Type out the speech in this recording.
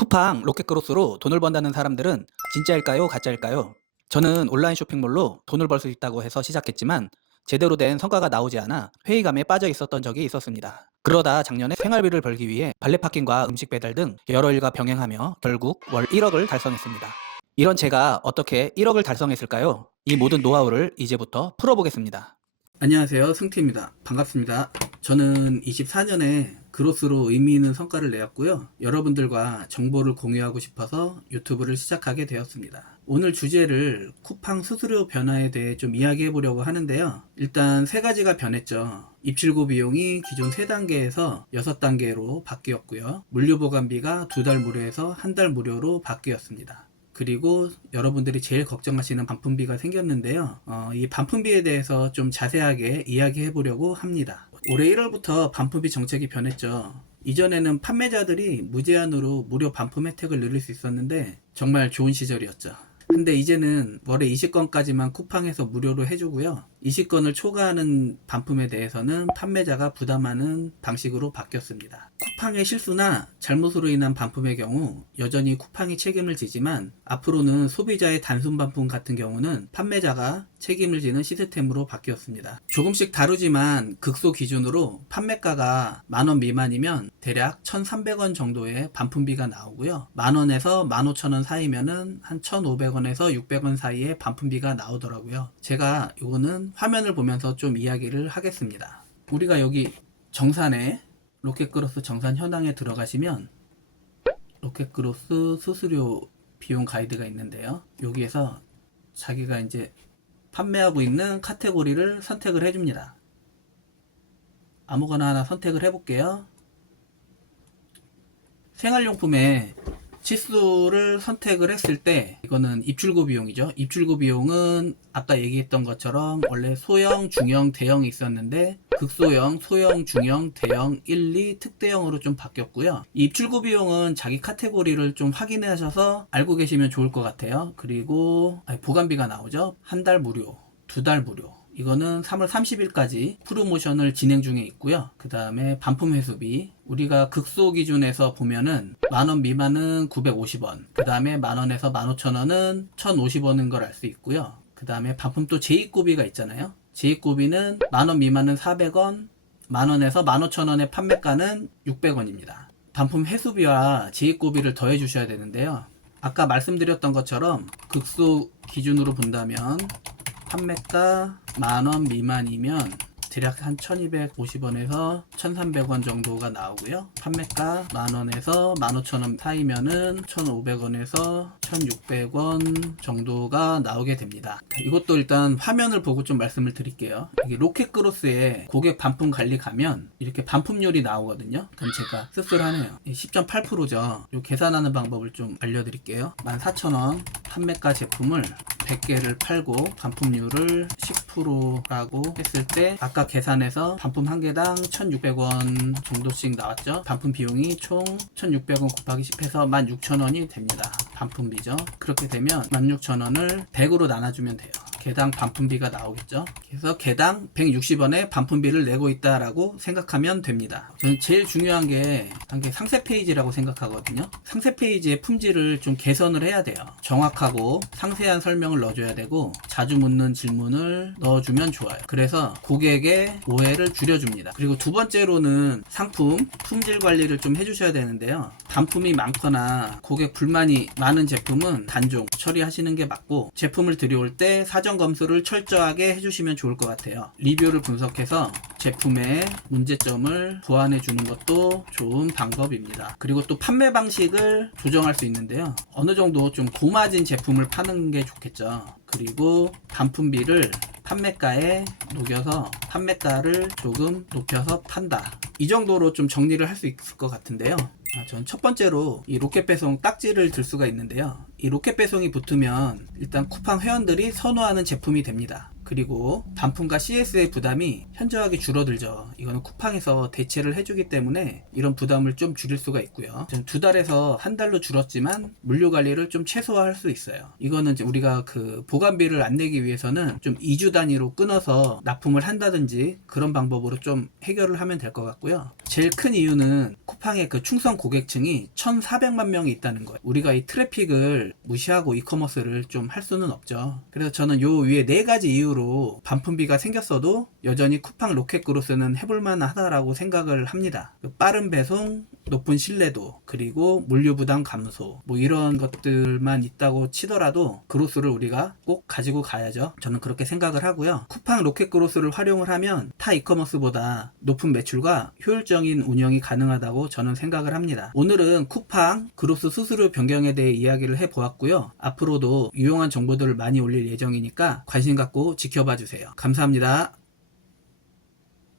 쿠팡, 로켓크로스로 돈을 번다는 사람들은 진짜일까요? 가짜일까요? 저는 온라인 쇼핑몰로 돈을 벌 수 있다고 해서 시작했지만 제대로 된 성과가 나오지 않아 회의감에 빠져 있었던 적이 있었습니다. 그러다 작년에 생활비를 벌기 위해 발레 파킹과 음식 배달 등 여러 일과 병행하며 결국 월 1억을 달성했습니다. 이런 제가 어떻게 1억을 달성했을까요? 이 모든 노하우를 이제부터 풀어보겠습니다. 안녕하세요, 승태입니다. 반갑습니다. 저는 24년에 그로스로 의미 있는 성과를 내었고요. 여러분들과 정보를 공유하고 싶어서 유튜브를 시작하게 되었습니다. 오늘 주제를 쿠팡 수수료 변화에 대해 좀 이야기해 보려고 하는데요. 일단 세 가지가 변했죠. 입출고 비용이 기존 3단계에서 6단계로 바뀌었고요. 물류보관비가 2달 무료에서 1달 무료로 바뀌었습니다. 그리고 여러분들이 제일 걱정하시는 반품비가 생겼는데요. 이 반품비에 대해서 좀 자세하게 이야기해 보려고 합니다. 올해 1월부터 반품비 정책이 변했죠. 이전에는 판매자들이 무제한으로 무료 반품 혜택을 누릴 수 있었는데 정말 좋은 시절이었죠. 근데 이제는 월에 20건까지만 쿠팡에서 무료로 해주고요. 20건을 초과하는 반품에 대해서는 판매자가 부담하는 방식으로 바뀌었습니다. 쿠팡의 실수나 잘못으로 인한 반품의 경우 여전히 쿠팡이 책임을 지지만 앞으로는 소비자의 단순 반품 같은 경우는 판매자가 책임을 지는 시스템으로 바뀌었습니다. 조금씩 다르지만 극소 기준으로 판매가가 만원 미만이면 대략 1,300원 정도의 반품비가 나오고요. 만원에서 15,000원 사이면은 한 1,500원에서 600원 사이의 반품비가 나오더라고요. 제가 이거는 화면을 보면서 좀 이야기를 하겠습니다. 우리가 여기 정산에 로켓크로스 정산 현황에 들어가시면 로켓크로스 수수료 비용 가이드가 있는데요. 여기에서 자기가 이제 판매하고 있는 카테고리를 선택을 해줍니다. 아무거나 하나 선택을 해볼게요. 생활용품에 치수를 선택을 했을 때 이거는 입출고 비용이죠. 입출고 비용은 아까 얘기했던 것처럼 원래 소형, 중형, 대형이 있었는데 극소형, 소형, 중형, 대형, 1, 2, 특대형으로 좀 바뀌었고요. 이 입출고 비용은 자기 카테고리를 좀 확인하셔서 알고 계시면 좋을 것 같아요. 그리고 보관비가 나오죠. 한 달 무료, 2달 무료. 이거는 3월 30일까지 프로모션을 진행 중에 있고요. 그 다음에 반품 회수비, 우리가 극소 기준에서 보면은 만원 미만은 950원, 그 다음에 만원에서 15,000원은 1,050원인 걸 알 수 있고요. 그 다음에 반품 또 재입고비가 있잖아요. 재입고비는 만원 미만은 400원, 만원에서 15,000원의 판매가는 600원입니다. 반품 회수비와 재입고비를 더해 주셔야 되는데요. 아까 말씀드렸던 것처럼 극소 기준으로 본다면 판매가 만원 미만이면 대략 한 1250원에서 1300원 정도가 나오고요. 판매가 만원에서 15,000원 사이면은 1500원에서 1600원 정도가 나오게 됩니다. 이것도 일단 화면을 보고 좀 말씀을 드릴게요. 이게 로켓크로스에 고객 반품 관리 가면 이렇게 반품률이 나오거든요. 그럼 제가 씁쓸하네요. 10.8%죠. 이 계산하는 방법을 좀 알려드릴게요. 14,000원 판매가 제품을 100개를 팔고 반품률을 10%라고 했을 때 아까 계산해서 반품 한 개당 1,600원 정도씩 나왔죠. 반품 비용이 총 1,600원 곱하기 10 해서 16,000원이 됩니다. 반품비죠. 그렇게 되면 16,000원을 100으로 나눠주면 돼요. 개당 반품비가 나오겠죠. 그래서 개당 160원의 반품비를 내고 있다라고 생각하면 됩니다. 저는 제일 중요한 게 한 게 상세 페이지라고 생각하거든요. 상세 페이지의 품질을 좀 개선을 해야 돼요. 정확하고 상세한 설명을 넣어줘야 되고 자주 묻는 질문을 넣어주면 좋아요. 그래서 고객의 오해를 줄여줍니다. 그리고 두 번째로는 상품 품질 관리를 좀 해주셔야 되는데요. 반품이 많거나 고객 불만이 많은 제품은 단종 처리하시는 게 맞고, 제품을 들여올 때 사전 검수를 철저하게 해주시면 좋을 것 같아요. 리뷰를 분석해서 제품의 문제점을 보완해 주는 것도 좋은 방법입니다. 그리고 또 판매 방식을 조정할 수 있는데요. 어느 정도 좀 고마진 제품을 파는 게 좋겠죠. 그리고 반품비를 판매가에 녹여서 판매가를 조금 높여서 판다. 이 정도로 좀 정리를 할 수 있을 것 같은데요. 전 첫 번째로 이 로켓 배송 딱지를 들 수가 있는데요. 이 로켓 배송이 붙으면 일단 쿠팡 회원들이 선호하는 제품이 됩니다. 그리고 반품과 CS의 부담이 현저하게 줄어들죠. 이거는 쿠팡에서 대체를 해주기 때문에 이런 부담을 좀 줄일 수가 있고요. 지금 2달에서 한 달로 줄었지만 물류 관리를 좀 최소화할 수 있어요. 이거는 이제 우리가 그 보관비를 안 내기 위해서는 좀 2주 단위로 끊어서 납품을 한다든지 그런 방법으로 좀 해결을 하면 될 것 같고요. 제일 큰 이유는 쿠팡의 그 충성 고객층이 1,400만 명이 있다는 거예요. 우리가 이 트래픽을 무시하고 이커머스를 좀 할 수는 없죠. 그래서 저는 요 위에 4가지 이유로 반품비가 생겼어도 여전히 쿠팡 로켓그로스는 해볼만 하다라고 생각을 합니다. 그 빠른 배송, 높은 신뢰도, 그리고 물류 부담 감소, 뭐 이런 것들만 있다고 치더라도 그로스를 우리가 꼭 가지고 가야죠. 저는 그렇게 생각을 하고요. 쿠팡 로켓그로스를 활용을 하면 타 이커머스보다 높은 매출과 효율적인 운영이 가능하다고 저는 생각을 합니다. 오늘은 쿠팡 그로스 수수료 변경에 대해 이야기를 해보았고요. 앞으로도 유용한 정보들을 많이 올릴 예정이니까 관심 갖고 지켜봐 주세요. 감사합니다.